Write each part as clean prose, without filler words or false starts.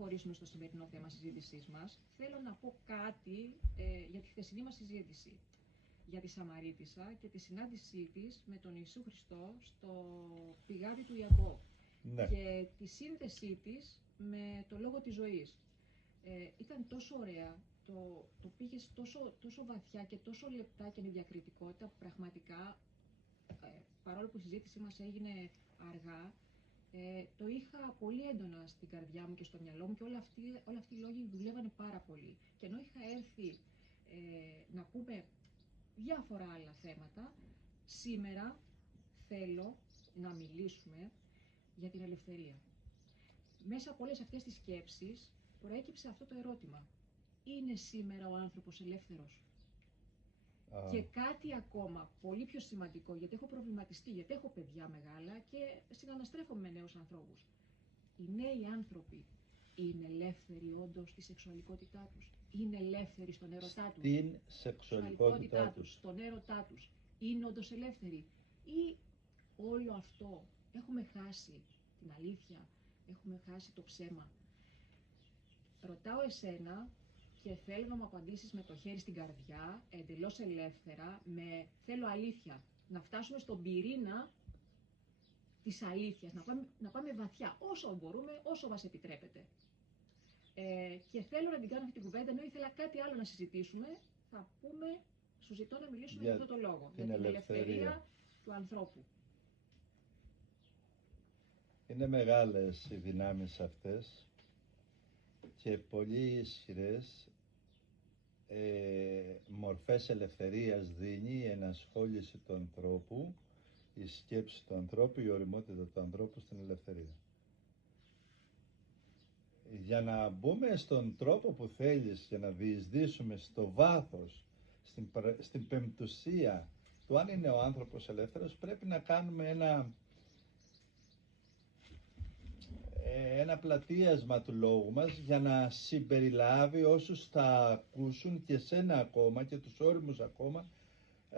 προχωρήσουμε στο σημερινό θέμα συζήτησής μας, θέλω να πω κάτι για τη χθεσινή μας συζήτηση. Για τη Σαμαρίτισσα και τη συνάντησή της με τον Ιησού Χριστό στο πηγάδι του Ιακώβ. Ναι. Και τη σύνδεσή της με το λόγο της ζωής. Ήταν τόσο ωραία, το πήγες τόσο βαθιά και τόσο λεπτά και με διακριτικότητα που πραγματικά, παρόλο που η συζήτησή μας έγινε αργά, το είχα πολύ έντονα στην καρδιά μου και στο μυαλό μου και όλοι αυτοί οι λόγοι δουλεύανε πάρα πολύ. Και ενώ είχα έρθει να πούμε διάφορα άλλα θέματα, σήμερα θέλω να μιλήσουμε για την ελευθερία. Μέσα από όλες αυτές τις σκέψεις προέκυψε αυτό το ερώτημα. Είναι σήμερα ο άνθρωπος ελεύθερος? Και κάτι ακόμα πολύ πιο σημαντικό, γιατί έχω προβληματιστεί, γιατί έχω παιδιά μεγάλα και συναναστρέφομαι με νέους ανθρώπους. Οι νέοι άνθρωποι είναι ελεύθεροι όντως στη σεξουαλικότητά τους? Είναι ελεύθεροι στον έρωτά τους? Στην σεξουαλικότητά τους. Στον έρωτά τους. Είναι όντως ελεύθεροι? Ή όλο αυτό έχουμε χάσει την αλήθεια, έχουμε χάσει το ψέμα? Ρωτάω εσένα και θέλω να μου απαντήσεις με το χέρι στην καρδιά, εντελώς ελεύθερα, θέλω αλήθεια. Να φτάσουμε στον πυρήνα της αλήθειας, να πάμε βαθιά, όσο μπορούμε, όσο μας επιτρέπεται. Και θέλω να την κάνω αυτή την κουβέντα, ενώ ήθελα κάτι άλλο να συζητήσουμε, θα πούμε, σου ζητώ να μιλήσουμε για αυτό το λόγο, για την ελευθερία του ανθρώπου. Είναι μεγάλες οι δυνάμεις αυτές και πολύ ισχυρές μορφές ελευθερίας δίνει η ενασχόληση του ανθρώπου, η σκέψη του ανθρώπου, η ωριμότητα του ανθρώπου στην ελευθερία. Για να μπούμε στον τρόπο που θέλεις και να διεισδύσουμε στο βάθος, στην πεμπτουσία του αν είναι ο άνθρωπος ελεύθερος, πρέπει να κάνουμε ένα πλατείασμα του λόγου μας για να συμπεριλάβει όσους θα ακούσουν και σένα ακόμα και τους όριμους ακόμα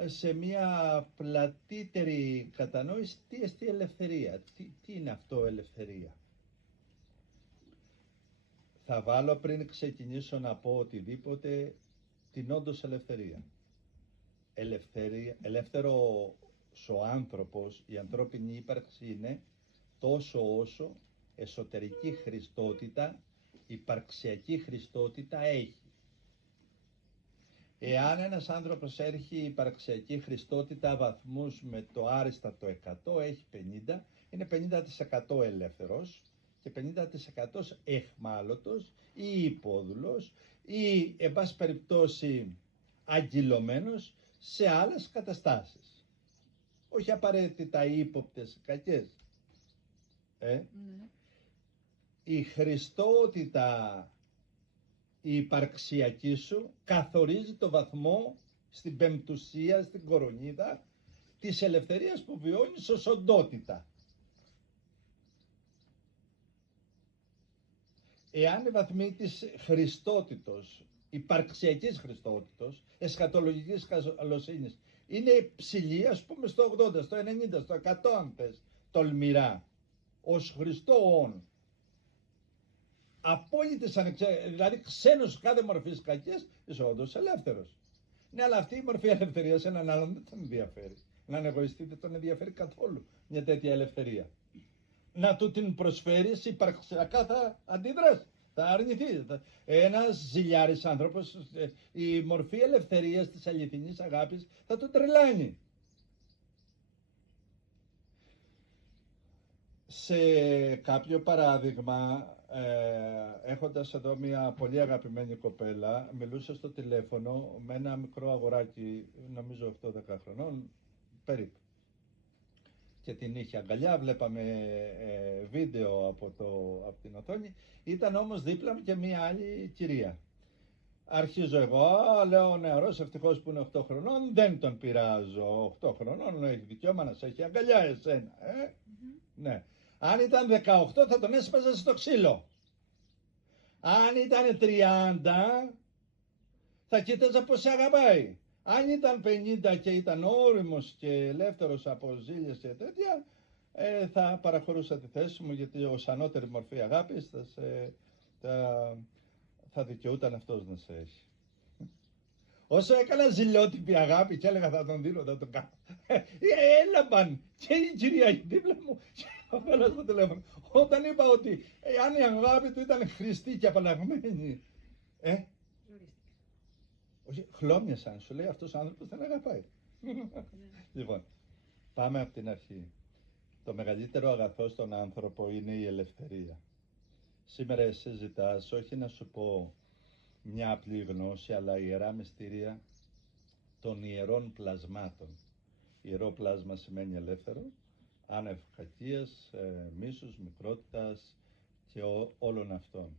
σε μια πλατύτερη κατανόηση τι εστί ελευθερία, τι είναι αυτό ελευθερία. Θα βάλω πριν ξεκινήσω να πω οτιδήποτε την όντως ελευθερία. Ελεύθερος ο άνθρωπος, η ανθρώπινη ύπαρξη είναι τόσο όσο εσωτερική χριστότητα, υπαρξιακή χριστότητα έχει. Εάν ένας άνθρωπος έχει υπαρξιακή χριστότητα βαθμούς με το άριστατο 100, έχει 50, είναι 50% ελεύθερος και 50% εχμάλωτος ή υπόδουλος ή εν πάση περιπτώσει αγκυλωμένος σε άλλες καταστάσεις. Όχι απαραίτητα ύποπτες, κακές. Ναι. Η χριστότητα η υπαρξιακή σου καθορίζει το βαθμό στην πεμπτουσία, στην κορονίδα της ελευθερίας που βιώνεις ως οντότητα. Εάν οι βαθμοί της χριστότητος, υπαρξιακής χριστότητος, εσχατολογικής καλοσύνης είναι ψηλή, ας πούμε στο 80, στο 90, στο 100 αν θες, τολμηρά, ως Χριστόν, απόλυτες δηλαδή ξένος κάθε μορφής κακές, είσαι όντως ελεύθερος. Ναι, αλλά αυτή η μορφή ελευθερίας έναν άλλον δεν τον ενδιαφέρει. Έναν εγωιστή δεν τον ενδιαφέρει καθόλου μια τέτοια ελευθερία. Να του την προσφέρεις, υπαρξιακά θα αντιδράσει, θα αρνηθεί. Ένας ζηλιάρης άνθρωπος, η μορφή ελευθερίας της αληθινής αγάπης θα τον τρελάνει. Σε κάποιο παράδειγμα, έχοντας εδώ μια πολύ αγαπημένη κοπέλα, μιλούσα στο τηλέφωνο με ένα μικρό αγοράκι, νομίζω 8-10 χρονών, περίπου. Και την είχε αγκαλιά, βλέπαμε βίντεο από την οθόνη, ήταν όμως δίπλα μου και μια άλλη κυρία. Αρχίζω εγώ, λέω ο νεαρός ευτυχώς που είναι 8 χρονών, δεν τον πειράζω, 8 χρονών, έχει δικαίωμα να σε έχει αγκαλιά εσένα, ναι. Αν ήταν 18 θα τον έσπαζα στο ξύλο. Αν ήταν 30 θα κοίταζα πως σε αγαπάει. Αν ήταν 50 και ήταν όριμος και ελεύθερος από ζήλιες και τέτοια, θα παραχωρούσα τη θέση μου, γιατί ως ανώτερη μορφή αγάπης θα δικαιούταν αυτός να σε έχει. Όσο έκανα ζηλιότυπη αγάπη και έλεγα θα τον δίνω, θα τον κάνω. Έλαμπαν και η κυρία δίπλα μου και ο φίλος στο τηλέφωνο. Όταν είπα ότι αν η αγάπη του ήταν χρηστή και απαλλαγμένη, όχι, χλώμιασαν, σου λέει αυτός ο άνθρωπος δεν αγαπάει. Λοιπόν, πάμε από την αρχή. Το μεγαλύτερο αγαθό στον άνθρωπο είναι η ελευθερία. Σήμερα εσύ ζητάς όχι να σου πω μια απλή γνώση, αλλά ιερά μυστήρια των ιερών πλασμάτων. Ιερό πλάσμα σημαίνει ελεύθερο, άνευ κακίας, μίσους, μικρότητας και όλων αυτών.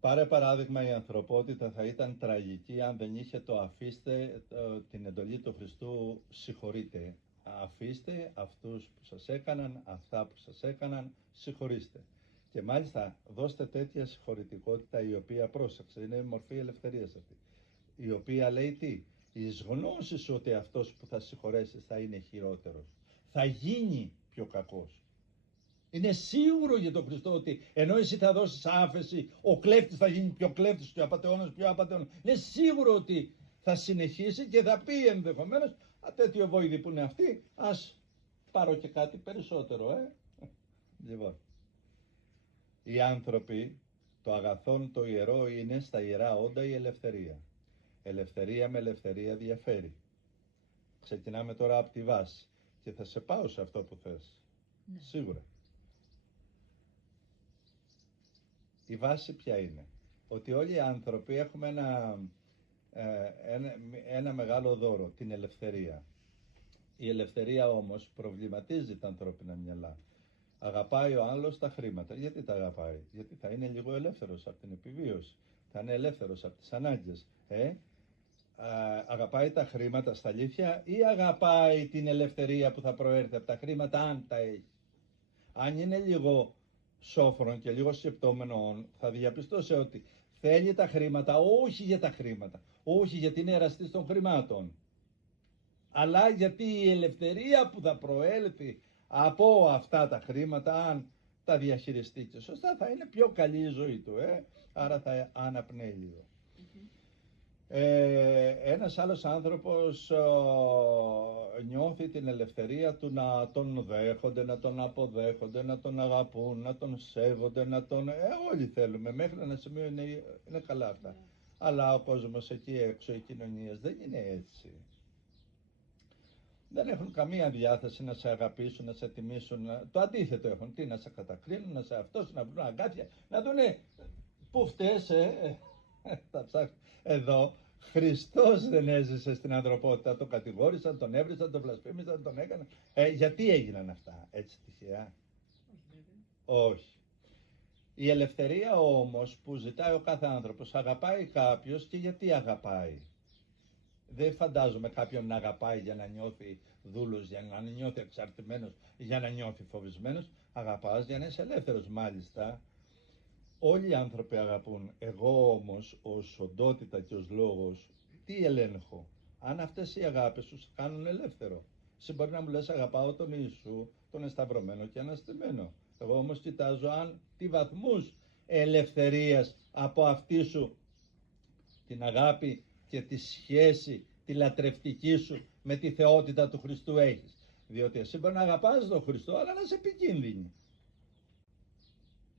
Πάρε παράδειγμα, η ανθρωπότητα θα ήταν τραγική αν δεν είχε το αφήστε, την εντολή του Χριστού συγχωρείτε. Αφήστε αυτούς που σας έκαναν, αυτά που σας έκαναν, συγχωρήστε. Και μάλιστα δώστε τέτοια συγχωρητικότητα η οποία, πρόσεξε, είναι μορφή ελευθερίας αυτή. Η οποία λέει τι, εις γνώσης ότι αυτός που θα συγχωρέσεις θα είναι χειρότερος. Θα γίνει πιο κακός. Είναι σίγουρο για τον Χριστό ότι ενώ εσύ θα δώσεις άφεση, ο κλέφτης θα γίνει πιο κλέφτης και ο απατεώνας πιο απατεώνας. Είναι σίγουρο ότι θα συνεχίσει και θα πει ενδεχομένως, τέτοιο βόηδη που είναι αυτή, ας πάρω και κάτι περισσότερο, Λοιπόν, οι άνθρωποι, το αγαθόν το ιερό είναι στα ιερά όντα η ελευθερία. Ελευθερία με ελευθερία διαφέρει. Ξεκινάμε τώρα από τη βάση και θα σε πάω σε αυτό που θες. Ναι. Σίγουρα. Η βάση ποια είναι? Ότι όλοι οι άνθρωποι έχουμε ένα μεγάλο δώρο, την ελευθερία. Η ελευθερία όμως προβληματίζει τα ανθρώπινα μυαλά. Αγαπάει ο άλλος τα χρήματα. Γιατί τα αγαπάει? Γιατί θα είναι λίγο ελεύθερος από την επιβίωση. Θα είναι ελεύθερος από τις ανάγκες. Αγαπάει τα χρήματα στα αλήθεια ή αγαπάει την ελευθερία που θα προέρθει από τα χρήματα αν τα έχει? Αν είναι λίγο σόφρον και λίγο σκεπτόμενο, θα διαπιστώσει ότι θέλει τα χρήματα όχι για τα χρήματα, όχι γιατί είναι εραστής των χρημάτων, αλλά γιατί η ελευθερία που θα προέλθει από αυτά τα χρήματα, αν τα διαχειριστεί και σωστά, θα είναι πιο καλή η ζωή του, άρα θα αναπνέει λίγο. Ένας άλλος άνθρωπος νιώθει την ελευθερία του να τον δέχονται, να τον αποδέχονται, να τον αγαπούν, να τον σέβονται, να τον... όλοι θέλουμε, μέχρι ένα σημείο είναι καλά αυτά. Αλλά ο κόσμος εκεί έξω, οι κοινωνίες δεν είναι έτσι. Δεν έχουν καμία διάθεση να σε αγαπήσουν, να σε τιμήσουν, το αντίθετο έχουν. Τι, να σε κατακρίνουν, να σε αυτός, να βρουν αγκάθια, να δούνε πού φταίς, θα ψάχνουν. Εδώ Χριστός δεν έζησε στην ανθρωπότητα, τον κατηγόρησαν, τον έβρισαν, τον βλασφήμισαν, τον έκαναν. Γιατί έγιναν αυτά, έτσι τυχαία? Όχι. Η ελευθερία όμως που ζητάει ο κάθε άνθρωπος, αγαπάει κάποιος και γιατί αγαπάει? Δεν φαντάζομαι κάποιον να αγαπάει για να νιώθει δούλος, για να νιώθει εξαρτημένος, για να νιώθει φοβισμένος. Αγαπάς για να είσαι ελεύθερος, μάλιστα. Όλοι οι άνθρωποι αγαπούν. Εγώ όμως ως οντότητα και ως λόγος, τι ελέγχω? Αν αυτές οι αγάπες σου κάνουν ελεύθερο. Εσύ μπορεί να μου λες αγαπάω τον Ιησού, τον εσταυρωμένο και αναστημένο. Εγώ όμως κοιτάζω αν τι βαθμούς ελευθερίας από αυτή σου την αγάπη και τη σχέση, τη λατρευτική σου με τη θεότητα του Χριστού έχεις. Διότι εσύ μπορεί να αγαπάς τον Χριστό, αλλά να είσαι επικίνδυνη.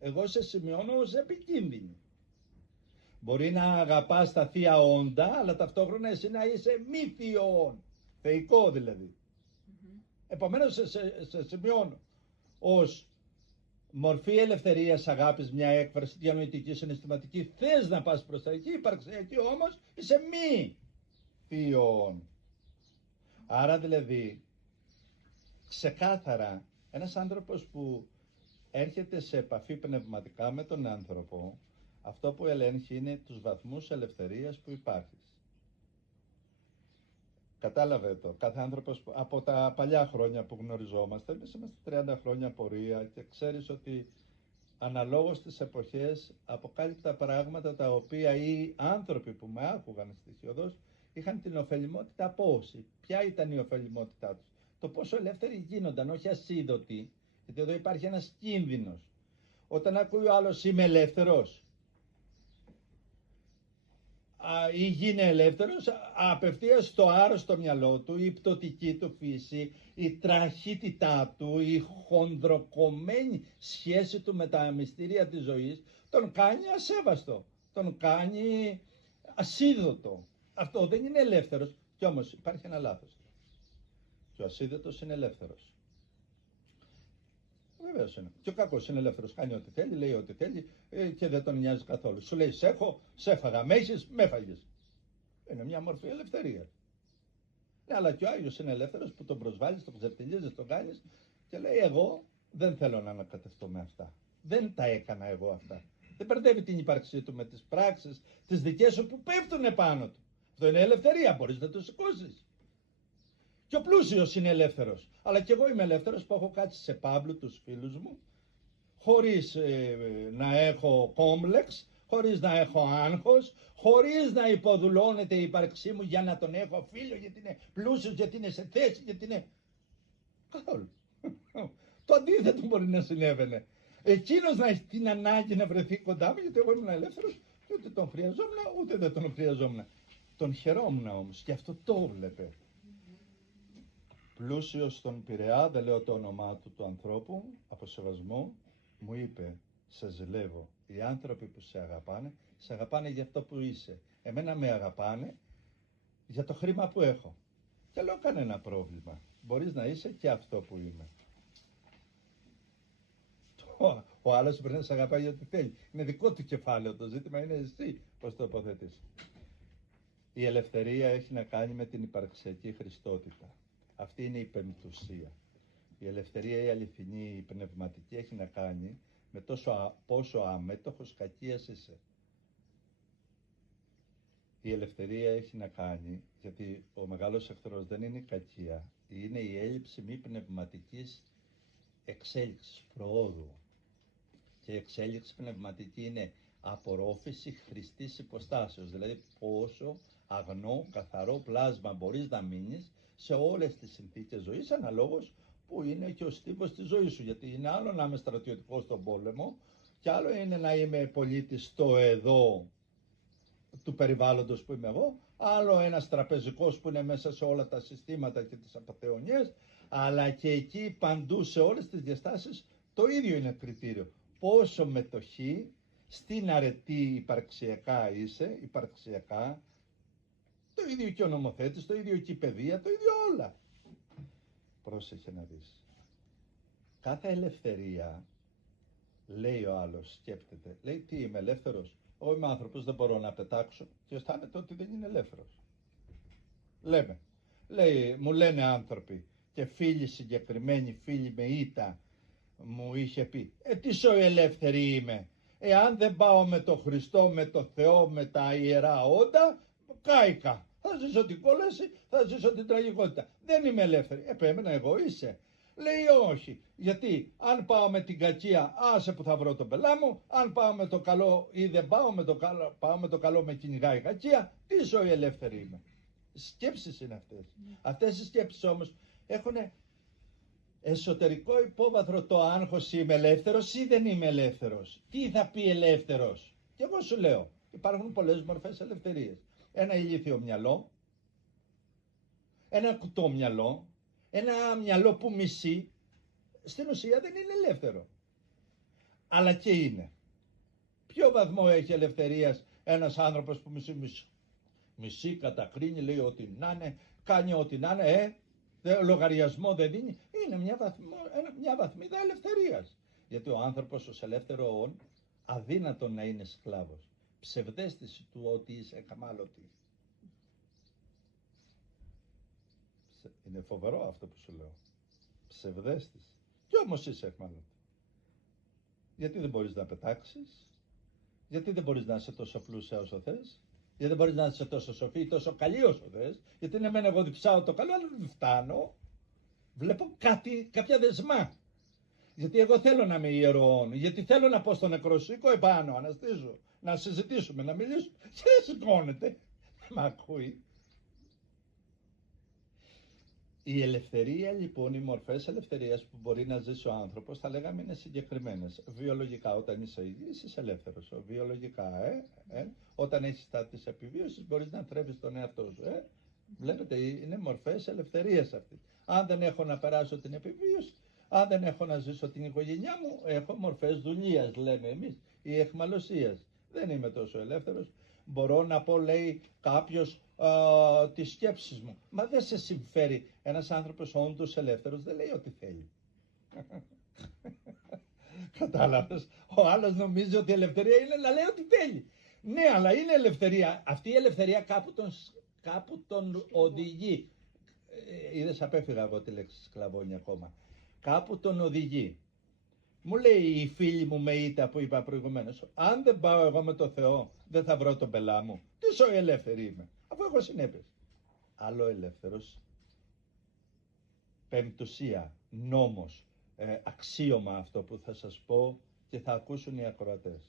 Εγώ σε σημειώνω ως επικίνδυνη. Μπορεί να αγαπάς τα θεία όντα, αλλά ταυτόχρονα εσύ να είσαι μη θείον, θεϊκό δηλαδή. Επομένως σε σημειώνω ως μορφή ελευθερίας, αγάπης, μια έκφραση διανοητική, συναισθηματική. Θες να πας προς τα εκεί, υπαρξιακή όμως είσαι μη θείον. Άρα δηλαδή ξεκάθαρα ένας άνθρωπος που έρχεται σε επαφή πνευματικά με τον άνθρωπο, αυτό που ελέγχει είναι τους βαθμούς ελευθερίας που υπάρχει. Κατάλαβε το, κάθε άνθρωπος από τα παλιά χρόνια που γνωριζόμαστε, εμείς είμαστε 30 χρόνια πορεία και ξέρεις ότι αναλόγως τις εποχές αποκάλυπτα πράγματα τα οποία οι άνθρωποι που με άκουγαν στοιχειοδός είχαν την ωφελημότητα πόση. Ποια ήταν η ωφελημότητά τους? Το πόσο ελεύθεροι γίνονταν, όχι ασίδωτοι, γιατί εδώ υπάρχει ένας κίνδυνος. Όταν ακούει ο άλλος είμαι ελεύθερος ή γίνει ελεύθερος, απευθείας στο άρρωστο μυαλό του, η πτωτική του φύση, η τραχύτητά του, η χονδροκομμένη σχέση του με τα μυστήρια της ζωής, τον κάνει ασέβαστο, τον κάνει ασίδωτο. Αυτό δεν είναι ελεύθερος, κι όμως υπάρχει ένα λάθος. Και ο ασίδωτος είναι ελεύθερος. Βεβαίως είναι. Και ο κακός είναι ελεύθερος. Κάνει ό,τι θέλει, λέει ό,τι θέλει και δεν τον νοιάζει καθόλου. Σου λέει σε έχω, σε έφαγα, με έχεις, με έφαγες. Είναι μια μορφή ελευθερίας. Ναι, αλλά και ο Άγιος είναι ελεύθερος που τον προσβάλλεις, τον ξεφτιλίζεις, τον κάνεις και λέει εγώ δεν θέλω να ανακατευτώ με αυτά. Δεν τα έκανα εγώ αυτά. Δεν μπερδεύει την ύπαρξή του με τις πράξεις, τις δικές σου που πέφτουν επάνω του. Αυτό είναι ελευθερία, μπορείς να το σηκώσεις. Και ο πλούσιος είναι ελεύθερος. Αλλά και εγώ είμαι ελεύθερος που έχω κάτσει σε πάμπλου τους φίλους μου, χωρίς να έχω κόμπλεξ, χωρίς να έχω άγχος, χωρίς να υποδουλώνεται η ύπαρξή μου για να τον έχω φίλο, γιατί είναι πλούσιος, γιατί είναι σε θέση, γιατί είναι... Καθόλου. Το αντίθετο μπορεί να συνέβαινε. Εκείνος να έχει την ανάγκη να βρεθεί κοντά μου, γιατί εγώ ήμουν ελεύθερος και ούτε τον χρειαζόμουν, ούτε δεν τον χρειαζόμουν. Τον χαιρόμουν όμως και αυτό το βλέπε. Πλούσιος στον Πειραιά, δεν λέω το όνομά του ανθρώπου, από σεβασμό, μου είπε, σε ζηλεύω. Οι άνθρωποι που σε αγαπάνε για αυτό που είσαι. Εμένα με αγαπάνε για το χρήμα που έχω. Και λέω κανένα πρόβλημα. Μπορείς να είσαι και αυτό που είμαι. Ο άλλος πρέπει να σε αγαπάει για ό,τι θέλει. Είναι δικό του κεφάλαιο, το ζήτημα είναι εσύ πώς το υποθέτεις. Η ελευθερία έχει να κάνει με την υπαρξιακή χριστότητα. Αυτή είναι η πεμπτουσία. Η ελευθερία, η αληθινή, η πνευματική έχει να κάνει με πόσο αμέτωχος κακίας είσαι. Η ελευθερία έχει να κάνει, γιατί ο μεγάλος εχθρός δεν είναι η κακία, είναι η έλλειψη μη πνευματικής εξέλιξης, προόδου. Και η εξέλιξη πνευματική είναι απορρόφηση χρηστής υποστάσεως, δηλαδή πόσο αγνό, καθαρό πλάσμα μπορείς να μείνεις σε όλες τις συνθήκες ζωής, αναλόγως που είναι και ο στίβος της ζωής σου. Γιατί είναι άλλο να είμαι στρατιωτικός στον πόλεμο και άλλο είναι να είμαι πολίτης στο εδώ του περιβάλλοντος που είμαι εγώ, άλλο ένας τραπεζικός που είναι μέσα σε όλα τα συστήματα και τις απαθεωνίες, αλλά και εκεί παντού σε όλες τις διαστάσεις το ίδιο είναι κριτήριο. Πόσο μετοχή στην αρετή υπαρξιακά είσαι, υπαρξιακά, το ίδιο και ο νομοθέτης, το ίδιο και η παιδεία, το ίδιο όλα. Πρόσεχε να δεις. Κάθε ελευθερία, λέει ο άλλος, σκέπτεται, λέει τι είμαι ελεύθερος. Εγώ είμαι άνθρωπος, δεν μπορώ να πετάξω και αισθάνεται ότι δεν είναι ελεύθερος. Λέμε, λέει, μου λένε άνθρωποι και φίλοι συγκεκριμένοι, φίλοι με ήττα, μου είχε πει, τι σοϊ ελεύθερη είμαι. Εάν δεν πάω με τον Χριστό, με τον Θεό, με τα ιερά όντα, κάηκα. Θα ζήσω την κόλαση, θα ζήσω την τραγικότητα. Δεν είμαι ελεύθερη. Επέμενα εγώ είσαι. Λέει όχι. Γιατί αν πάω με την κακία, άσε που θα βρω τον πελά μου. Αν πάω με το καλό ή δεν πάω με το καλό, πάω με το καλό, με κυνηγάει η κακία. Τι ζωή ελεύθερη είμαι. Σκέψεις είναι αυτές. Αυτές οι σκέψεις όμως έχουν εσωτερικό υπόβαθρο το άγχος, είμαι ελεύθερος ή δεν είμαι ελεύθερος. Τι θα πει ελεύθερος. Και εγώ σου λέω, υπάρχουν πολλές μορφές ελευθερίες. Ένα ηλίθιο μυαλό, ένα κουτό μυαλό, ένα μυαλό που μισεί, στην ουσία δεν είναι ελεύθερο. Αλλά και είναι. Ποιο βαθμό έχει ελευθερίας ένας άνθρωπος που μισεί, κατακρίνει, λέει ότι να είναι, κάνει ό,τι να είναι, λογαριασμό δεν δίνει. Είναι μια βαθμίδα ελευθερίας. Γιατί ο άνθρωπος ως ελεύθερο αδύνατο να είναι σκλάβος. Ψευδαίσθηση του ότι είσαι εκαμάλωτη. Είναι φοβερό αυτό που σου λέω. Ψευδαίσθηση. Κι όμως είσαι εκμάλωτη. Γιατί δεν μπορείς να πετάξεις. Γιατί δεν μπορείς να είσαι τόσο πλούσια όσο θες. Γιατί δεν μπορείς να είσαι τόσο σοφή ή τόσο καλή όσο θες. Γιατί ναι μεν εγώ διψάω το καλό, αλλά δεν φτάνω. Βλέπω κάποια δεσμά. Γιατί εγώ θέλω να είμαι ιερόν. Γιατί θέλω να πω στο νεκρό, σήκω επάνω, αναστήσω. Να συζητήσουμε, να μιλήσουμε. Και δεν σηκώνεται. Δεν μ' ακούει. Η ελευθερία λοιπόν, οι μορφές ελευθερίας που μπορεί να ζήσει ο άνθρωπος, θα λέγαμε είναι συγκεκριμένες. Βιολογικά, όταν είσαι υγιής, είσαι ελεύθερος. Βιολογικά, όταν έχεις τα της επιβίωσης, μπορείς να θρέφεις τον εαυτό σου. Βλέπετε, είναι μορφές ελευθερίας αυτές. Αν δεν έχω να περάσω την επιβίωση, αν δεν έχω να ζήσω την οικογένειά μου, έχω μορφές δουλείας, λέμε εμείς, ή εχμαλωσίας. Δεν είμαι τόσο ελεύθερος. Μπορώ να πω, λέει κάποιος, τις σκέψεις μου. Μα δεν σε συμφέρει. Ένας άνθρωπος όντως ελεύθερος δεν λέει ό,τι θέλει. Κατάλαβες. Ο άλλος νομίζει ότι η ελευθερία είναι να λέει ό,τι θέλει. Ναι, αλλά είναι ελευθερία. Αυτή η ελευθερία κάπου τον οδηγεί. Είδες, απέφυγα εγώ τη λέξη σκλαβώνει ακόμα. Κάπου τον οδηγεί. Μου λέει η φίλη μου με ήττα που είπα προηγουμένως, αν δεν πάω εγώ με το Θεό, δεν θα βρω τον πελά μου. Τι σω ελεύθερη είμαι, αφού έχω συνέπειες. Άλλο ελεύθερος, πεμπτουσία, νόμος, αξίωμα αυτό που θα σας πω και θα ακούσουν οι ακροατές.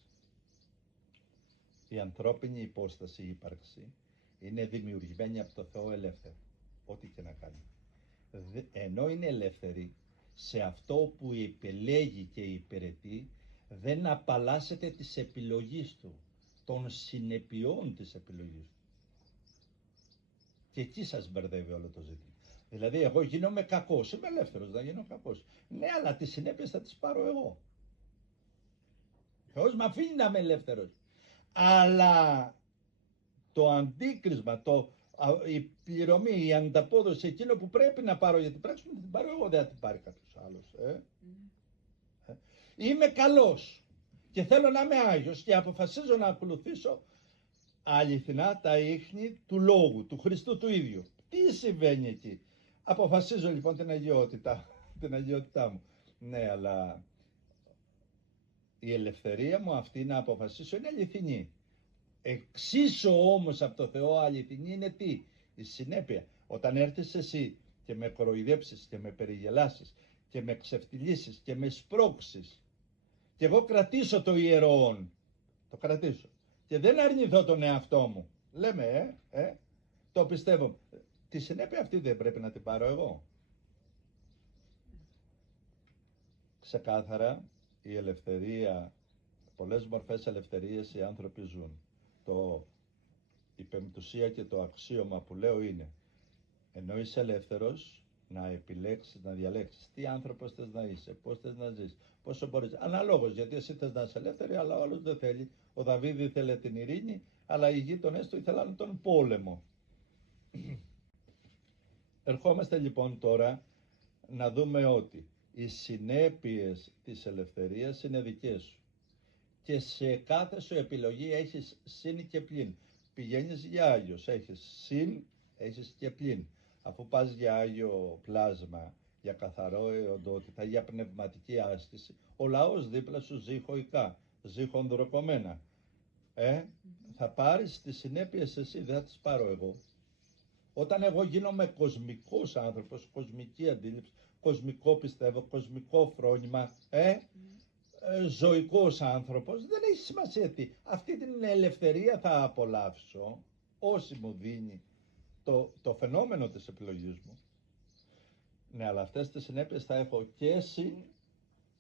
Η ανθρώπινη υπόσταση, η ύπαρξη, είναι δημιουργημένη από το Θεό ελεύθερη, ό,τι και να κάνει. Ενώ είναι ελεύθερη, σε αυτό που επιλέγει και υπηρετεί, δεν απαλλάσσεται της επιλογής του, των συνεπειών της επιλογής του. Και εκεί σας μπερδεύει όλο το ζήτημα. Δηλαδή, εγώ γίνομαι κακός, είμαι ελεύθερος να γίνω κακός. Ναι, αλλά τις συνέπειες θα τις πάρω εγώ. Θεός με αφήνει να είμαι ελεύθερος. Αλλά το αντίκρισμα, η πληρωμή, η ανταπόδοση, εκείνο που πρέπει να πάρω για την πράξη μου, την πάρω εγώ, δεν θα την πάρει κάποιος άλλος. Είμαι καλός και θέλω να είμαι Άγιος και αποφασίζω να ακολουθήσω αληθινά τα ίχνη του Λόγου, του Χριστού του ίδιου. Τι συμβαίνει εκεί? Αποφασίζω λοιπόν την αγιότητά μου. Ναι, αλλά η ελευθερία μου αυτή να αποφασίσω είναι αληθινή. Εξίσου όμως από το Θεό αληθινή είναι τι? Η συνέπεια. Όταν έρθεις εσύ και με κοροϊδέψεις και με περιγελάσεις και με ξεφτυλίσεις και με σπρώξεις και εγώ κρατήσω το ιερόν, το κρατήσω και δεν αρνηθώ τον εαυτό μου, λέμε το πιστεύω, τη συνέπεια αυτή δεν πρέπει να την πάρω εγώ? Ξεκάθαρα η ελευθερία, πολλές μορφές ελευθερίες οι άνθρωποι ζουν. Η πεμπτουσία και το αξίωμα που λέω είναι, ενώ είσαι ελεύθερος, να επιλέξεις, να διαλέξεις τι άνθρωπος θες να είσαι, πώς θες να ζεις, πόσο μπορείς. Αναλόγως, γιατί εσύ θες να είσαι ελεύθερη, αλλά ο άλλος δεν θέλει. Ο Δαβίδ ήθελε την ειρήνη, αλλά οι γείτονες του ήθελαν τον πόλεμο. Ερχόμαστε λοιπόν τώρα να δούμε ότι οι συνέπειες της ελευθερίας είναι δικές σου. Και σε κάθε σου επιλογή έχεις συν και πλην. Πηγαίνεις για Άγιος, έχεις συν, έχεις και πλην. Αφού πας για Άγιο πλάσμα, για καθαρό οντότητα, για πνευματική άσκηση, ο λαός δίπλα σου ζει χωικά, ζει χονδροκομμένα. Θα πάρεις τις συνέπειες εσύ, δεν θα τις πάρω εγώ. Όταν εγώ γίνομαι κοσμικός άνθρωπος, κοσμική αντίληψη, κοσμικό πιστεύω, κοσμικό φρόνημα, ζωικός άνθρωπος, δεν έχει σημασία τι. Αυτή την ελευθερία θα απολαύσω όσοι μου δίνει το φαινόμενο της επιλογής μου. Ναι, αλλά αυτές τις συνέπειες θα έχω και συν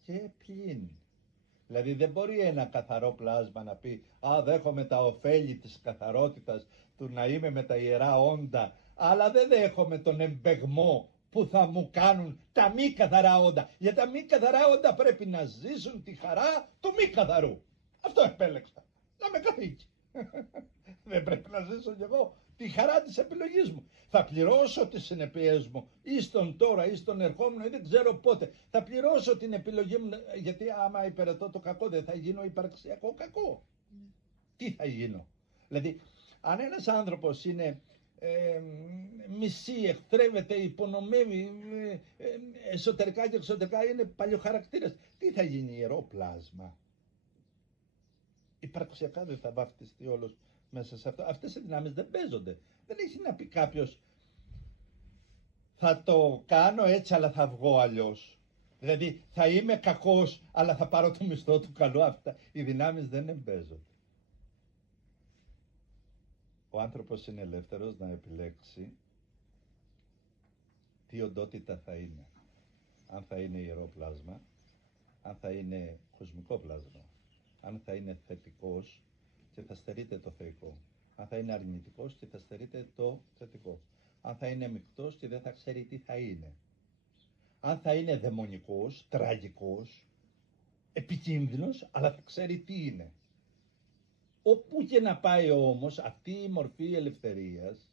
και πλην. Δηλαδή δεν μπορεί ένα καθαρό πλάσμα να πει δέχομαι τα ωφέλη της καθαρότητας του να είμαι με τα ιερά όντα, αλλά δεν δέχομαι τον εμπεγμό που θα μου κάνουν τα μη καθαρά όντα. Γιατί τα μη καθαρά όντα πρέπει να ζήσουν τη χαρά του μη καθαρού. Αυτό επέλεξα. Να με καθήκει. Δεν πρέπει να ζήσω κι εγώ τη χαρά της επιλογής μου. Θα πληρώσω τις συνεπειές μου ή στον τώρα ή στον ερχόμενο ή δεν ξέρω πότε. Θα πληρώσω την επιλογή μου, γιατί άμα υπηρετώ το κακό δεν θα γίνω υπαρξιακό κακό. Τι θα γίνω? Δηλαδή αν ένας άνθρωπος είναι μισεί, εχθρεύεται, υπονομεύει, εσωτερικά και εξωτερικά είναι παλιοχαρακτήρας, τι θα γίνει? Ιερό πλάσμα. Υπαρξιακά δεν θα βαφτιστεί όλος μέσα σε αυτό. Αυτές οι δυνάμεις δεν παίζονται. Δεν έχει να πει κάποιος θα το κάνω έτσι αλλά θα βγω αλλιώς. Δηλαδή θα είμαι κακός αλλά θα πάρω το μισθό του καλό. Αυτά οι δυνάμεις δεν εμπέζονται. Ο άνθρωπος είναι ελεύθερος να επιλέξει τι οντότητα θα είναι. Αν θα είναι ιερό πλάσμα, αν θα είναι κοσμικό πλάσμα, αν θα είναι θετικός και θα στερείται το θεϊκό, αν θα είναι αρνητικός και θα στερείται το θετικό, αν θα είναι μεικτός και δεν θα ξέρει τι θα είναι, αν θα είναι δαιμονικός, τραγικός, επικίνδυνος, αλλά θα ξέρει τι είναι. Όπου και να πάει όμως αυτή η μορφή ελευθερίας,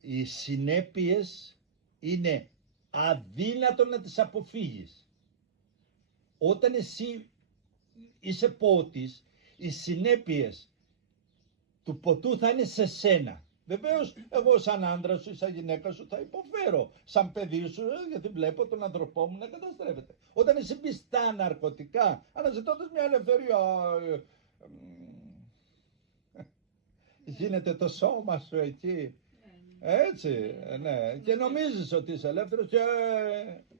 οι συνέπειες είναι αδύνατο να τις αποφύγεις. Όταν εσύ είσαι πότης, οι συνέπειες του ποτού θα είναι σε σένα. Βεβαίως, εγώ σαν άντρα σου ή σαν γυναίκα σου θα υποφέρω. Σαν παιδί σου, γιατί βλέπω τον άνθρωπό μου να καταστρέφεται. Όταν εσύ μπεις στα ναρκωτικά, αναζητώντας μια ελευθερία, γίνεται το σώμα σου εκεί. Έτσι, ναι. Και νομίζεις ότι είσαι ελεύθερος και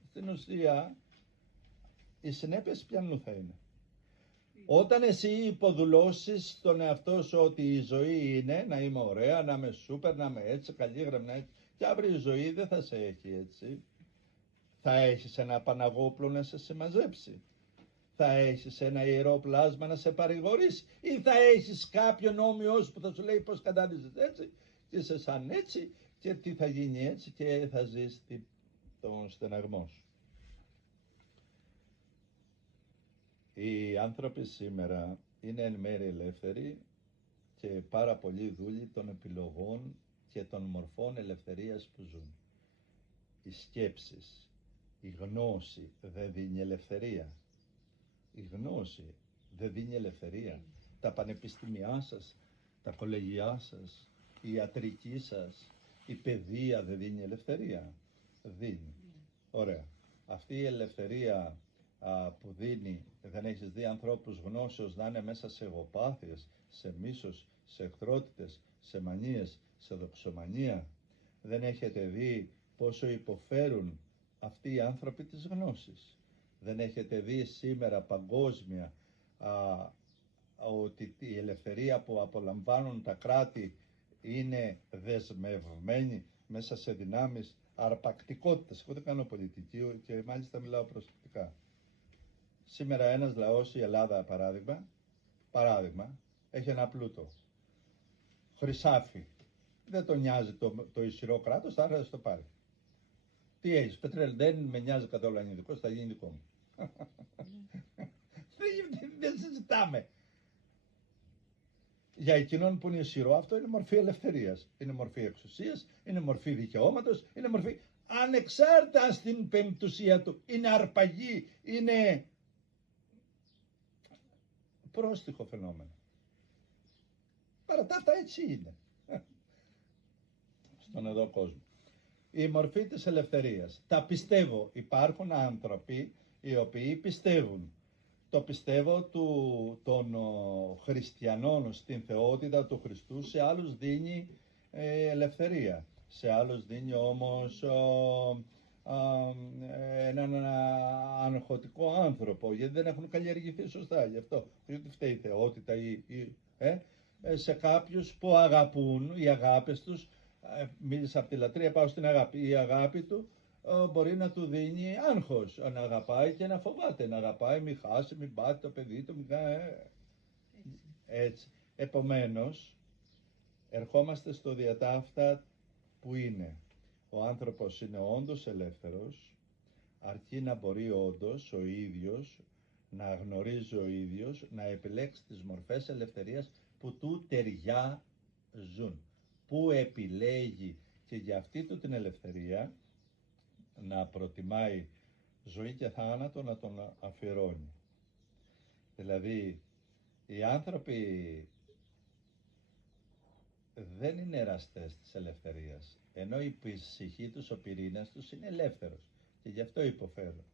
στην ουσία οι συνέπειες ποιανού θα είναι. Όταν εσύ υποδουλώσεις στον εαυτό σου ότι η ζωή είναι να είμαι ωραία, να είμαι σούπερ, να είμαι έτσι, καλή γραμμένα, και αύριο η ζωή δεν θα σε έχει έτσι. Θα έχεις ένα Παναγόπλο να σε συμμαζέψει. Θα έχεις ένα ιερό πλάσμα να σε παρηγορήσει. Ή θα έχεις κάποιον όμοιό σου που θα σου λέει πώς κατάντησες έτσι και είσαι σαν έτσι και τι θα γίνει έτσι και θα ζεις τον στεναγμό σου. Οι άνθρωποι σήμερα είναι εν μέρει ελεύθεροι και πάρα πολλοί δούλοι των επιλογών και των μορφών ελευθερίας που ζουν. Οι σκέψεις, η γνώση δεν δίνει ελευθερία. Η γνώση δεν δίνει ελευθερία. Τα πανεπιστήμια σας, τα κολεγιά σας, η ιατρική σας, η παιδεία δεν δίνει ελευθερία. Δίνει. Ωραία. Αυτή η ελευθερία που δίνει, δεν έχεις δει ανθρώπους γνώσεως να είναι μέσα σε εγωπάθειες, σε μίσος, σε εχθρότητες, σε μανίες, σε δοξομανία. Δεν έχετε δει πόσο υποφέρουν αυτοί οι άνθρωποι της γνώσης. Δεν έχετε δει σήμερα παγκόσμια ότι η ελευθερία που απολαμβάνουν τα κράτη είναι δεσμευμένη μέσα σε δυνάμεις αρπακτικότητας. Εγώ δεν κάνω πολιτική και μάλιστα μιλάω προσεκτικά. Σήμερα ένας λαός, η Ελλάδα παράδειγμα, έχει ένα πλούτο. Χρυσάφι. Δεν τον νοιάζει το ισχυρό κράτος, άρα θα το πάρει. Τι έχεις, πετρέλαιο, δεν με νοιάζει καθόλου αν είναι δικό, θα γίνει δικό μου. Δεν συζητάμε. Για εκείνον που είναι ισχυρό, αυτό είναι μορφή ελευθερίας. Είναι μορφή εξουσίας, είναι μορφή δικαιώματος, είναι μορφή ανεξάρτητα στην πεμπτουσία του. Είναι αρπαγή, είναι πρόστιχο φαινόμενο. Παρά τα αυτά έτσι είναι. Στον εδώ κόσμο. Η μορφή της ελευθερίας. Τα πιστεύω. Υπάρχουν άνθρωποι οι οποίοι πιστεύουν. Το πιστεύω των χριστιανών στην θεότητα του Χριστού, σε άλλους δίνει ελευθερία. Σε άλλους δίνει όμως έναν αγχωτικό άνθρωπο, γιατί δεν έχουν καλλιεργηθεί σωστά. Γι' αυτό, γιατί φταίει η θεότητα σε κάποιους που αγαπούν, οι αγάπες τους, μίλησα από τη λατρεία, πάω στην αγάπη. Η αγάπη του μπορεί να του δίνει άγχος, να αγαπάει και να φοβάται, να αγαπάει μη χάσει, μην πάθει το παιδί του, έτσι. Επομένως, ερχόμαστε στο διατάφτα που είναι. Ο άνθρωπος είναι όντως ελεύθερος, αρκεί να μπορεί όντως ο ίδιος, να γνωρίζει ο ίδιος, να επιλέξει τις μορφές ελευθερίας που του ταιριάζουν, που επιλέγει και για αυτή του την ελευθερία να προτιμάει ζωή και θάνατο να τον αφιερώνει. Δηλαδή, οι άνθρωποι δεν είναι εραστές της ελευθερίας, ενώ η ψυχή τους, ο πυρήνας τους είναι ελεύθερος και γι' αυτό υποφέρουν.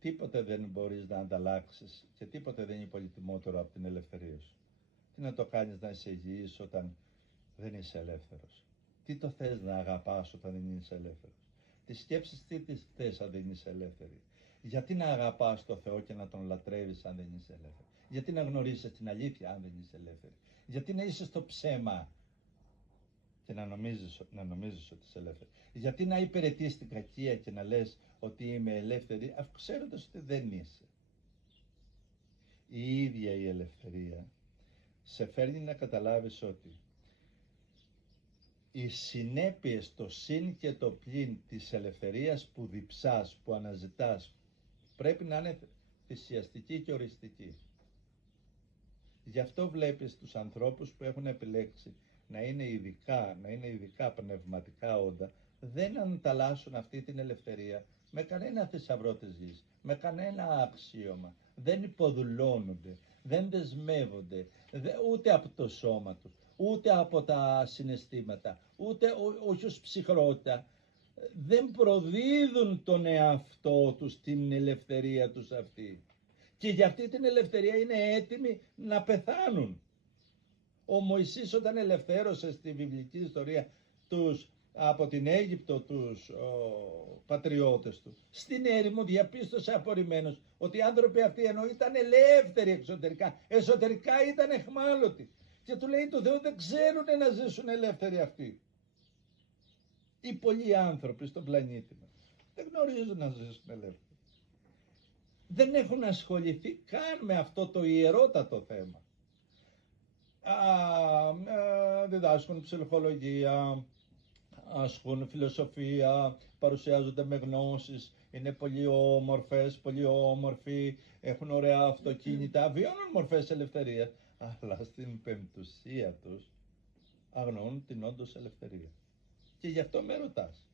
Τίποτε δεν μπορείς να ανταλλάξεις και τίποτε δεν είναι πολυτιμότερο από την ελευθερία σου. Τι να το κάνεις να είσαι υγιής όταν δεν είσαι ελεύθερος? Τι το θες να αγαπάς όταν δεν είσαι ελεύθερος? Τις σκέψεις τι τις θες αν δεν είσαι ελεύθερη? Γιατί να αγαπάς το Θεό και να τον λατρεύεις αν δεν είσαι ελεύθερη? Γιατί να γνωρίσεις την αλήθεια αν δεν είσαι ελεύθερη? Γιατί να είσαι στο ψέμα και να νομίζεις ότι είσαι ελεύθερη. Γιατί να υπηρετείς την κακία και να λες ότι είμαι ελεύθερη, αφού ξέροντας ότι δεν είσαι. Η ίδια η ελευθερία σε φέρνει να καταλάβεις ότι οι συνέπειες, το συν και το πλην της ελευθερίας που διψάς, που αναζητάς, πρέπει να είναι θυσιαστική και οριστική. Γι' αυτό βλέπεις τους ανθρώπους που έχουν επιλέξει να είναι ειδικά πνευματικά όντα, δεν ανταλλάσσουν αυτή την ελευθερία με κανένα θησαυρό της γης, με κανένα αξίωμα. Δεν υποδουλώνονται, δεν δεσμεύονται, ούτε από το σώμα τους, ούτε από τα συναισθήματα, ούτε όχι ως ψυχρότητα. Δεν προδίδουν τον εαυτό τους, την ελευθερία τους αυτή. Και για αυτή την ελευθερία είναι έτοιμοι να πεθάνουν. Ο Μωυσής όταν ελευθέρωσε στη βιβλική ιστορία από την Αίγυπτο τους πατριώτες του, στην έρημο διαπίστωσε απορριμμένος ότι οι άνθρωποι αυτοί ενώ ήταν ελεύθεροι εξωτερικά, εσωτερικά ήταν αιχμάλωτοι. Και του λέει του Θεού δεν ξέρουν να ζήσουν ελεύθεροι αυτοί. Οι πολλοί άνθρωποι στον πλανήτη μας δεν γνωρίζουν να ζήσουν ελεύθεροι. Δεν έχουν ασχοληθεί καν με αυτό το ιερότατο θέμα. Διδάσκουν ψυχολογία, ασκούν φιλοσοφία, παρουσιάζονται με γνώσεις, είναι πολύ όμορφες, πολύ όμορφοι, έχουν ωραία αυτοκίνητα, βιώνουν μορφές ελευθερίας, αλλά στην πεμπτουσία τους αγνοούν την όντως ελευθερία. Και γι' αυτό με ρωτάς,